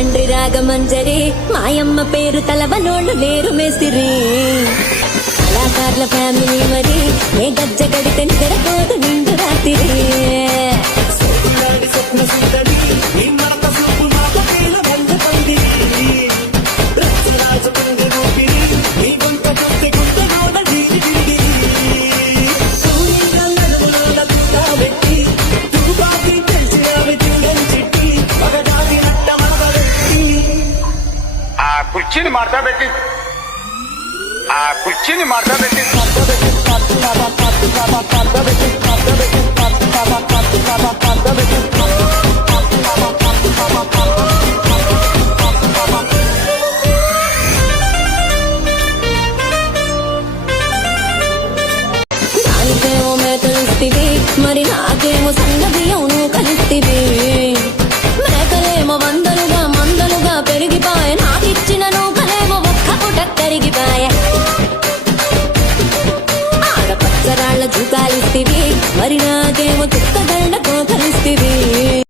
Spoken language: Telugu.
మండ్రి రాగమంజరి మాయమ్మ పేరు తలవనోళ్ళు లేరు మేస్తిరి కళాకారుల ఫ్యామిలీ మరి ఏ గజ్జ గడితే నిద్రపోదు నిండు రాత్రి కుర్చీని మార్చబెట్టి దానికేమో మేతలిస్తివి మరి నాకేమో సన్న బియ్యం నువ్వు కలిస్తివి మేకలేమో వందలుగా మందలుగా పెరిగిపాయ నాకిచ్చిన నూకలేమో ఒక్క పుట కరిగిపాయ ఆడపచ్చరాళ్ళ జూకాలిస్తివి మరి నా